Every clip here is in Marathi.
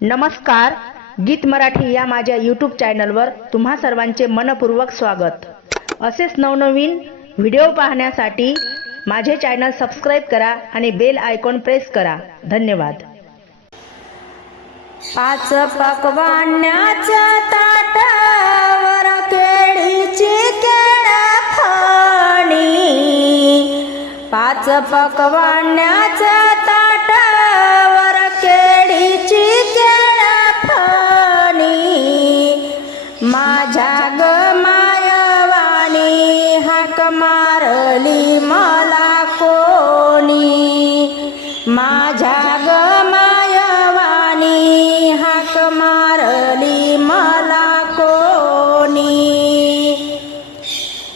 नमस्कार गीत मराठी या माझ्या यूट्यूब चॅनलवर तुम्हा सर्वांचे मनपूर्वक स्वागत. असेच नवनवीन व्हिडिओ पाहण्यासाठी माझे चॅनल सबस्क्राईब करा आणि बेल आयकॉन प्रेस करा. धन्यवाद. पाच पकवान्याच्या ताटावर केळीची केळफणी पाच पकवान्याच्या मारली मला कोणी? माझ्या ग मायवानी हाक मारली मला कोणी?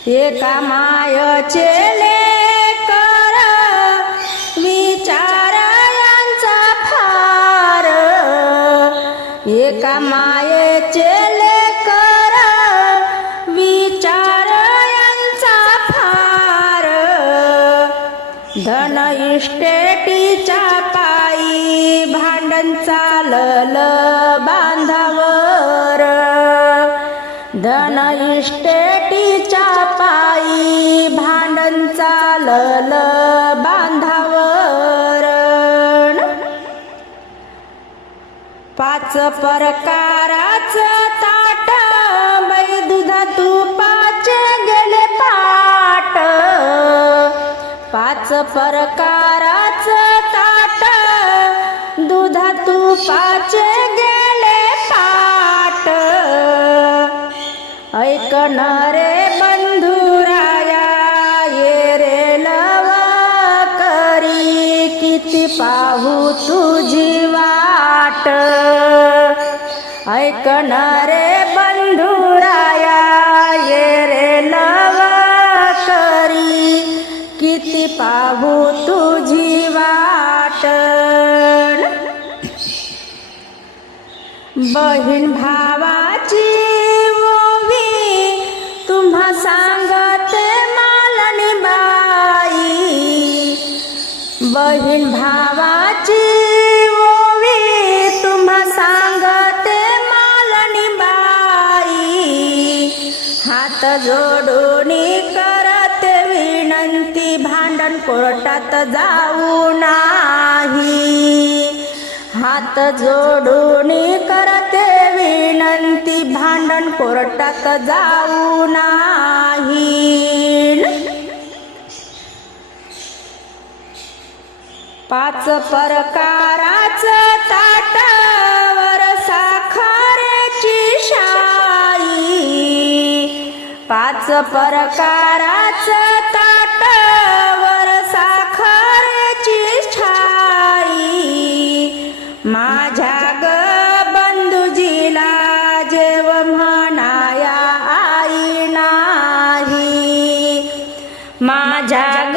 एका मायचे लेकर विचार यांचा फार. एका मायेचे धन इष्टेटीच्या पायी भांडण चाललं बांधावर. धन इष्टेटीच्या पायी भांडण चाललं बांधावर. पाच प्रकाराचं प्रकाराचं ताट दुधा तुपाचे गेले पाट. ऐकन रे बंधुराया ये रे लव करी किती पाहू तुझी बहीण भावाची ओवी तुम्हा सांगते मालनी बाई. बहीण भावाची ओवी तुम्हा सांगते मालनी बाई. हात जोडून करते विनंती भांडण कोर्टात जाऊ नाही. हात जोडून करते विनंती भांडण कोर्टात जाऊ नाही. पाच प्रकाराचं ताटावर साखरेची शाई. पाच परकारा माझ्या ग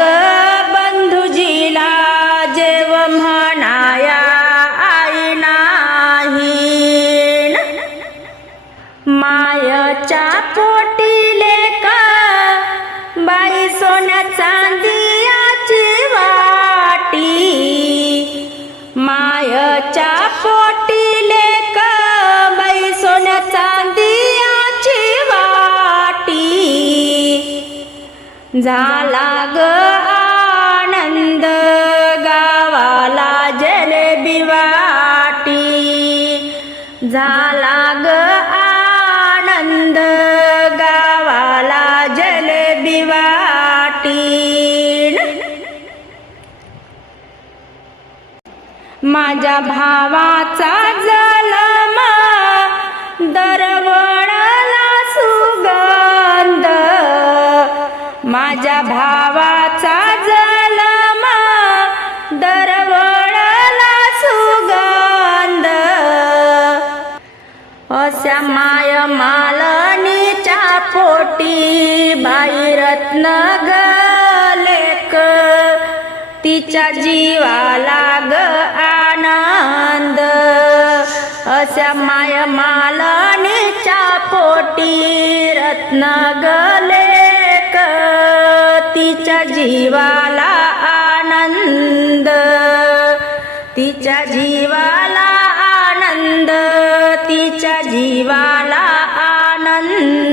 बंधुजीला जेव म्हणाया आई नाही. मायच्या झाला ग आनंद गावाला जलेबी वाटी. झाला ग आनंद गावाला जलेबी वाटी. माझ्या भावाचा माझ्या भावाचा जलमा दरवळला सुगंध. अशा माय मालनीच्या पोटी बाई रत्न गलेक. तिच्या जीवाला ग आनंद. अशा माय मालनीच्या पोटी रत्न गलेक तिच्या जीवाला आनंद. तिच्या जीवाला आनंद. तिच्या जीवाला आनंद.